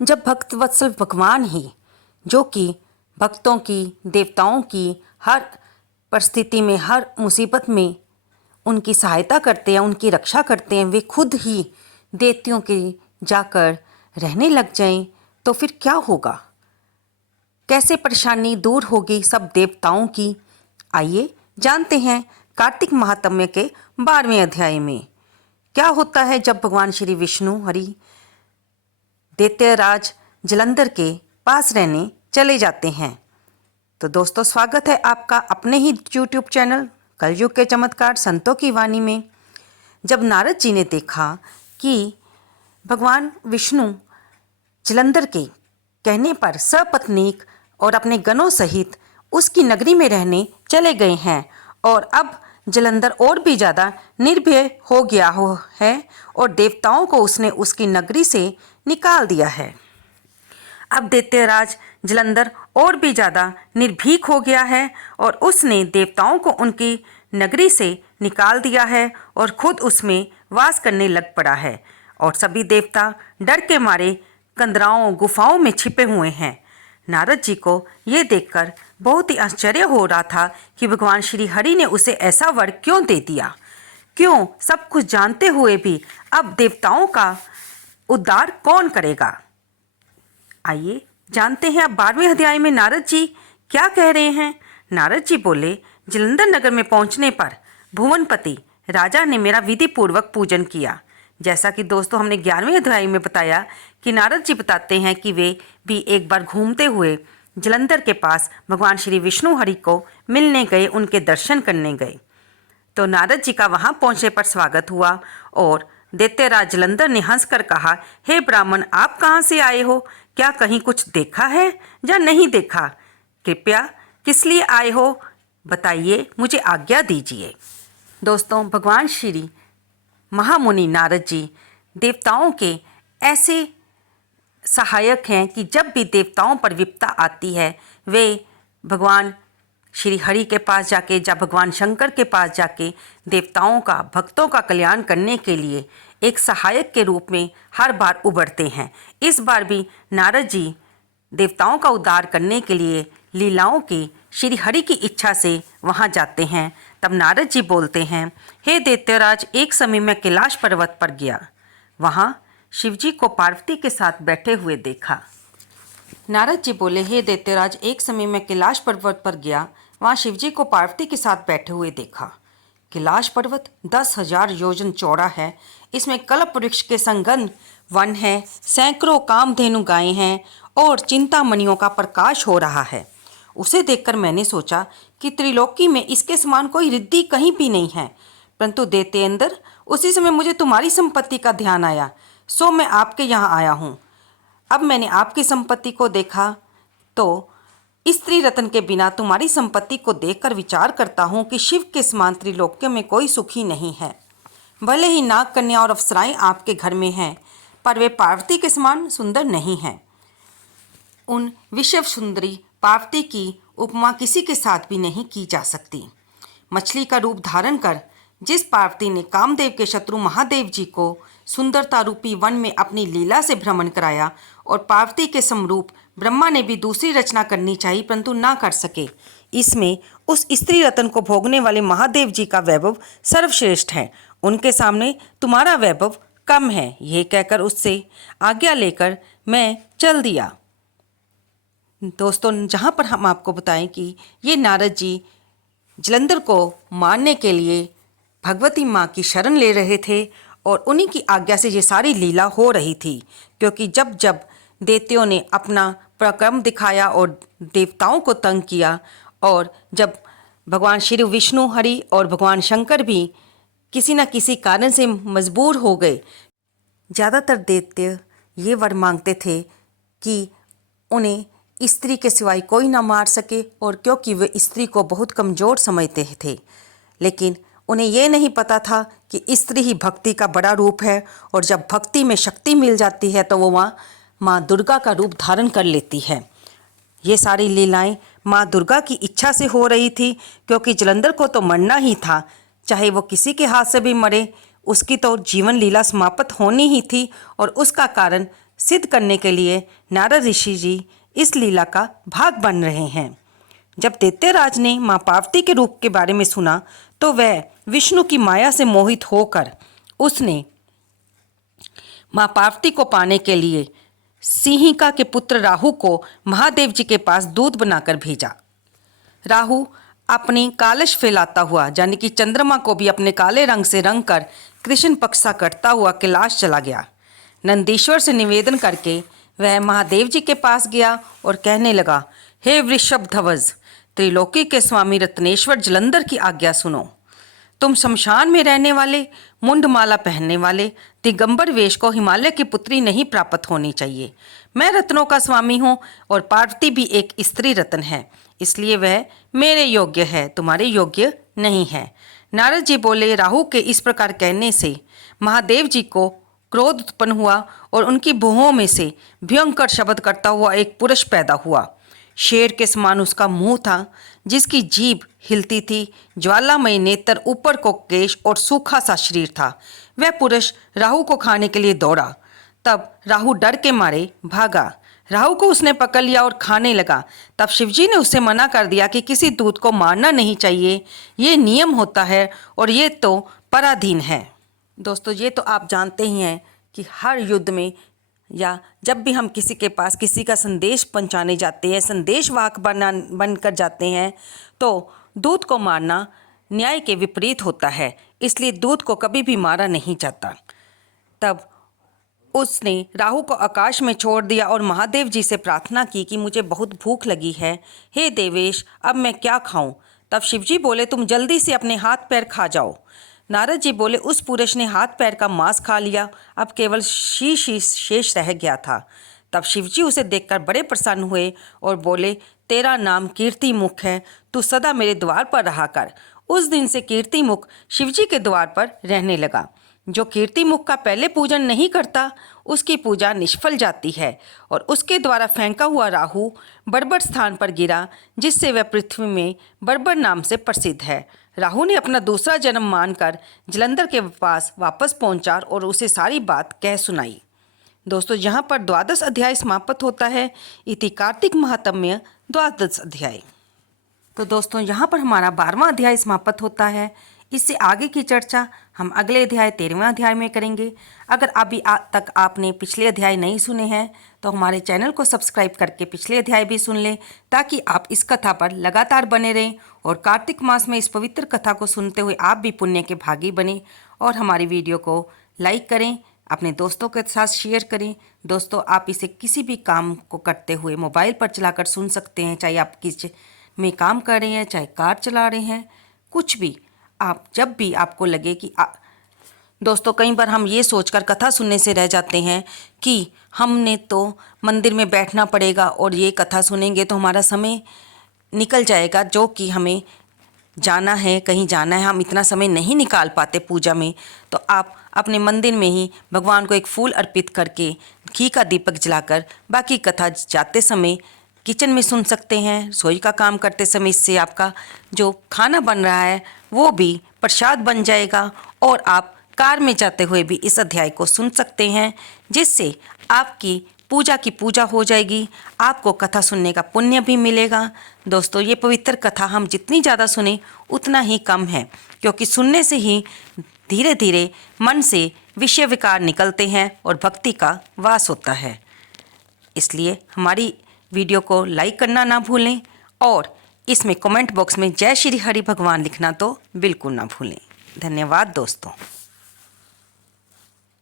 जब भक्त वत्सल भगवान ही, जो कि भक्तों की, देवताओं की हर परिस्थिति में, हर मुसीबत में उनकी सहायता करते हैं, उनकी रक्षा करते हैं, वे खुद ही देवतियों के जाकर रहने लग जाएं, तो फिर क्या होगा? कैसे परेशानी दूर होगी सब देवताओं की? आइए जानते हैं कार्तिक महात्म्य के 12वें अध्याय में क्या होता है जब भगवान श्री विष्णु हरि दैत्यराज जलंधर के पास रहने चले जाते हैं। तो दोस्तों, स्वागत है आपका अपने ही यूट्यूब चैनल कलयुग के चमत्कार संतों की वाणी में। जब नारद जी ने देखा कि भगवान विष्णु जलंधर के कहने पर सपत्नीक और अपने गणों सहित उसकी नगरी में रहने चले गए हैं और अब जलंधर और भी ज़्यादा निर्भय हो गया है और देवताओं को उसने उसकी नगरी से निकाल दिया है। अब दैत्यराज जलंधर और भी ज़्यादा निर्भीक हो गया है और उसने देवताओं को उनकी नगरी से निकाल दिया है और खुद उसमें वास करने लग पड़ा है और सभी देवता डर के मारे कंदराओं गुफाओं में छिपे हुए हैं। नारद जी को ये देखकर बहुत ही आश्चर्य हो रहा था कि भगवान श्री हरि ने उसे ऐसा वर क्यों दे दिया, क्यों सब कुछ जानते हुए भी अब देवताओं का उद्धार कौन करेगा। आइए जानते हैं अब 12वें अध्याय में नारद जी क्या कह रहे हैं। नारद जी बोले, जलंधर नगर में पहुंचने पर भुवनपति राजा ने मेरा विधि पूर्वक पूजन किया। जैसा कि दोस्तों हमने 11वें अध्याय में बताया कि नारद जी बताते हैं कि वे भी एक बार घूमते हुए जलंधर के पास भगवान श्री विष्णु हरि को मिलने गए, उनके दर्शन करने गए। तो नारद जी का वहां पहुंचने पर स्वागत हुआ और दैत्यराज जलंधर ने हंसकर कहा, हे ब्राह्मण, आप कहाँ से आए हो? क्या कहीं कुछ देखा है या नहीं देखा? कृपया किस लिए आए हो बताइए, मुझे आज्ञा दीजिए। दोस्तों, भगवान श्री महामुनि नारद जी देवताओं के ऐसे सहायक हैं कि जब भी देवताओं पर विपदा आती है वे भगवान श्री हरि के पास जाके, जब भगवान शंकर के पास जाके देवताओं का, भक्तों का कल्याण करने के लिए एक सहायक के रूप में हर बार उभरते हैं। इस बार भी नारद जी देवताओं का उद्धार करने के लिए लीलाओं की श्री हरि की इच्छा से वहाँ जाते हैं। तब नारद जी बोलते हैं, हे दैत्यराज, एक समय मैं कैलाश पर्वत पर गया, वहाँ शिवजी को पार्वती के साथ बैठे हुए देखा। नारद जी बोले, हे दैत्यराज, एक समय मैं कैलाश पर्वत पर गया, वहाँ शिवजी को पार्वती के साथ बैठे हुए देखा। कैलाश पर्वत 10,000 योजन चौड़ा है। इसमें कल्प वृक्ष के संगन वन है, सैकड़ों कामधेनु गायें हैं और चिंतामणियों का प्रकाश हो रहा है। उसे देखकर मैंने सोचा कि त्रिलोकी में इसके समान कोई रिद्धि कहीं भी नहीं है। परंतु दैत्येंद्र, उसी समय मुझे तुम्हारी संपत्ति का ध्यान आया, सो मैं आपके यहाँ आया हूँ। अब मैंने आपकी संपत्ति को देखा तो स्त्री रत्न के बिना तुम्हारी संपत्ति को देखकर विचार करता हूँ कि शिव के समान त्रिलोक्य में कोई सुखी नहीं है। भले ही नाग कन्या और अप्सराएं आपके घर में हैं, पर वे पार्वती के समान सुंदर नहीं हैं। उन विश्व सुंदरी पार्वती की उपमा किसी के साथ भी नहीं की जा सकती। मछली का रूप धारण कर जिस पार्वती ने कामदेव के शत्रु महादेव जी को सुंदरता रूपी वन में अपनी लीला से भ्रमण कराया, और पार्वती के समरूप ब्रह्मा ने भी दूसरी रचना करनी चाहिए परंतु ना कर सके। इसमें उस स्त्री रत्न को भोगने वाले महादेव जी का वैभव सर्वश्रेष्ठ है, उनके सामने तुम्हारा वैभव कम है। यह कहकर उससे आज्ञा लेकर मैं चल दिया। दोस्तों, जहाँ पर हम आपको बताएं कि ये नारद जी जलंधर को मारने के लिए भगवती माँ की शरण ले रहे थे और उन्हीं की आज्ञा से ये सारी लीला हो रही थी, क्योंकि जब जब दैत्यों ने अपना पराक्रम दिखाया और देवताओं को तंग किया, और जब भगवान श्री विष्णु हरि और भगवान शंकर भी किसी न किसी कारण से मजबूर हो गए, ज़्यादातर दैत्य ये वर मांगते थे कि उन्हें स्त्री के सिवाय कोई ना मार सके, और क्योंकि वे स्त्री को बहुत कमज़ोर समझते थे, लेकिन उन्हें यह नहीं पता था कि स्त्री ही भक्ति का बड़ा रूप है, और जब भक्ति में शक्ति मिल जाती है तो वो माँ दुर्गा का रूप धारण कर लेती है। ये सारी लीलाएं माँ दुर्गा की इच्छा से हो रही थी, क्योंकि जलंधर को तो मरना ही था, चाहे वो किसी के हाथ से भी मरे, उसकी तो जीवन लीला समाप्त होनी ही थी, और उसका कारण सिद्ध करने के लिए नारद ऋषि जी इस लीला का भाग बन रहे हैं। जब दैत्यराज ने माँ पार्वती के रूप के बारे में सुना तो वह विष्णु की माया से मोहित होकर उसने माँ पार्वती को पाने के लिए सिंहिका के पुत्र राहु को महादेव जी के पास दूत बनाकर भेजा। राहु अपनी कालश फैलाता हुआ यानी कि चंद्रमा को भी अपने काले रंग से रंग कर कृष्ण पक्ष सा करता हुआ कैलाश चला गया। नंदीश्वर से निवेदन करके वह महादेव जी के पास गया और कहने लगा, हे वृषभध्वज, त्रिलोकी के स्वामी रत्नेश्वर जलंधर की आज्ञा सुनो। तुम शमशान में रहने वाले, मुंडमाला पहनने वाले दिगंबर वेश को हिमालय की पुत्री नहीं प्राप्त होनी चाहिए। मैं रत्नों का स्वामी हूँ और पार्वती भी एक स्त्री रत्न है, इसलिए वह मेरे योग्य है, तुम्हारे योग्य नहीं है। नारद जी बोले, राहु के इस प्रकार कहने से महादेव जी को क्रोध उत्पन्न हुआ और उनकी भुहों में से भयंकर शब्द करता हुआ एक पुरुष पैदा हुआ। शेर के समान उसका मुंह था, जिसकी जीभ हिलती थी, ज्वालामयी नेत्र, ऊपर को केश और सूखा सा शरीर था। वह पुरुष राहु को खाने के लिए दौड़ा। तब राहु डर के मारे भागा। राहु को उसने पकड़ लिया और खाने लगा। तब शिवजी ने उससे मना कर दिया कि किसी दूत को मारना नहीं चाहिए, ये नियम होता है और ये तो पराधीन है। दोस्तों, ये तो आप जानते ही हैं कि हर युद्ध में या जब भी हम किसी के पास किसी का संदेश पहुंचाने जाते हैं, संदेशवाहक बनकर जाते हैं, तो दूत को मारना न्याय के विपरीत होता है, इसलिए दूत को कभी भी मारा नहीं जाता। तब उसने राहु को आकाश में छोड़ दिया और महादेव जी से प्रार्थना की कि मुझे बहुत भूख लगी है, हे देवेश, अब मैं क्या खाऊं? तब शिवजी बोले, तुम जल्दी से अपने हाथ पैर खा जाओ। नारद जी बोले, उस पुरुष ने हाथ पैर का मांस खा लिया, अब केवल शीश ही शेष रह गया था। तब शिवजी उसे देखकर बड़े प्रसन्न हुए और बोले, तेरा नाम कीर्तिमुख है, तू सदा मेरे द्वार पर रहा कर। उस दिन से कीर्तिमुख शिवजी के द्वार पर रहने लगा। जो कीर्तिमुख का पहले पूजन नहीं करता, उसकी पूजा निष्फल जाती है और उसके द्वारा फेंका हुआ राहु बर्बर स्थान पर गिरा, जिससे वह पृथ्वी में बर्बर नाम से प्रसिद्ध है। राहु ने अपना दूसरा जन्म मानकर जलंधर के पास वापस पहुंचा और उसे सारी बात कह सुनाई। दोस्तों, यहाँ पर 12 अध्याय समाप्त होता है। इति कार्तिक महात्म्य 12 अध्याय। तो दोस्तों, यहाँ पर हमारा 12वां अध्याय समाप्त होता है। इससे आगे की चर्चा हम अगले अध्याय 13वें अध्याय में करेंगे। अगर अभी तक आपने पिछले अध्याय नहीं सुने हैं तो हमारे चैनल को सब्सक्राइब करके पिछले अध्याय भी सुन लें, ताकि आप इस कथा पर लगातार बने रहें और कार्तिक मास में इस पवित्र कथा को सुनते हुए आप भी पुण्य के भागी बने। और हमारी वीडियो को लाइक करें, अपने दोस्तों के साथ शेयर करें। दोस्तों, आप इसे किसी भी काम को करते हुए मोबाइल पर चलाकर सुन सकते हैं, चाहे आप किस में काम कर रहे हैं, चाहे कार चला रहे हैं, कुछ भी आप जब भी आपको लगे कि दोस्तों, कई बार हम ये सोचकर कथा सुनने से रह जाते हैं कि हमने तो मंदिर में बैठना पड़ेगा और ये कथा सुनेंगे तो हमारा समय निकल जाएगा, जो कि हमें जाना है, कहीं जाना है, हम इतना समय नहीं निकाल पाते पूजा में। तो आप अपने मंदिर में ही भगवान को एक फूल अर्पित करके घी का दीपक जलाकर बाकी कथा जाते समय किचन में सुन सकते हैं, रसोई का काम करते समय। इससे आपका जो खाना बन रहा है वो भी प्रसाद बन जाएगा और आप कार में जाते हुए भी इस अध्याय को सुन सकते हैं, जिससे आपकी पूजा की पूजा हो जाएगी, आपको कथा सुनने का पुण्य भी मिलेगा। दोस्तों, ये पवित्र कथा हम जितनी ज़्यादा सुने उतना ही कम है, क्योंकि सुनने से ही धीरे धीरे मन से विषय विकार निकलते हैं और भक्ति का वास होता है। इसलिए हमारी वीडियो को लाइक करना ना भूलें और इसमें कमेंट बॉक्स में जय श्री हरि भगवान लिखना तो बिल्कुल ना भूलें। धन्यवाद दोस्तों।